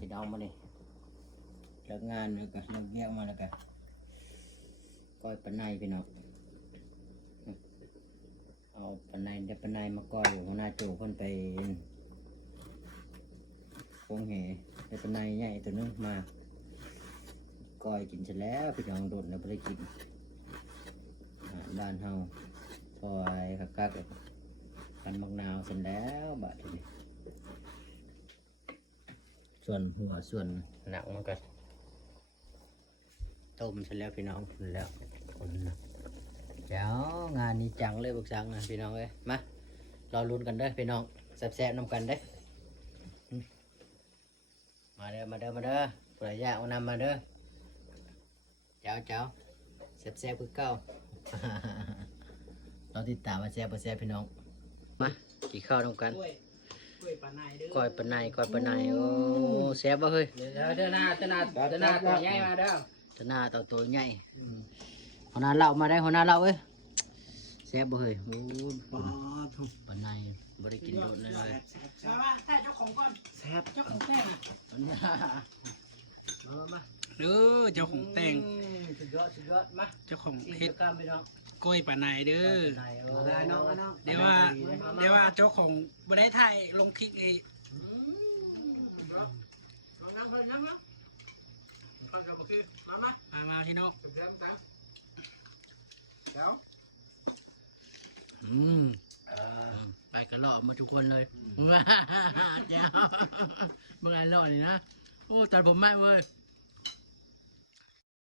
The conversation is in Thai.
พี่น้องมานี่เลิกงานแล้วก็เลิกเยี่ยมมาแล้วก็ก้อยปนในพี่น้องเอาปนในเดี๋ยวปนในมาก้อยหัวหน้าโจคนไปโค้งแห่ได้ปนในใหญ่ตัวนึงมาก้อยกินเสร็จแล้วพี่น้องโดดแล้วไม่ได้กินบ้านเฮาซอยคักๆกันมะนาวเสร็จแล้วบะทีนี้ส่วนหัวส่วนหนังมันก็ต้มเสร็จแล้วพี่น้องเสร็จแล้วคนนะเดี๋ยวงานนี้จังเลยบุกจังนะพี่น้องเอ้ยมารอลุ้นกันเด้อพี่น้องแซ่บๆนำกันเด้มาเด้อผู้ใดอยากเอานำมาเด้อเจ้าแซ่บๆคือเก่า เราติดตามมาแซ่บพี่น้องมากี่ข้าวนำกันก้อยปลาในโอ้แซ่บบ่เฮ้ยเด้อหน้าตัวใหญ่มาเด้อหน้าตัวใหญ่หัวหน้าเล่ามาได้หัวหน้าเล่าเอ้ยแซ่บบ่เฮ้ยโอ้ปลาในบ่ได้กินโดนเลยใช่เจ้าของก่อนแซ่บเจ้าของแต่งมาเจ้าของแต่งสุดยอดมา เจ้าของเพชร ไปน้อง ก้อยปลาในเด้อ น้อง เดี๋ยวว่าเจ้าของบ่ได้ถ่ายลงคลิกเองมาพี่น้องไปกระหล่อมาทุกคนเลยเจ้าเมื่อไงหล่อนี่นะโอ้ตัดผมแม่เว้ย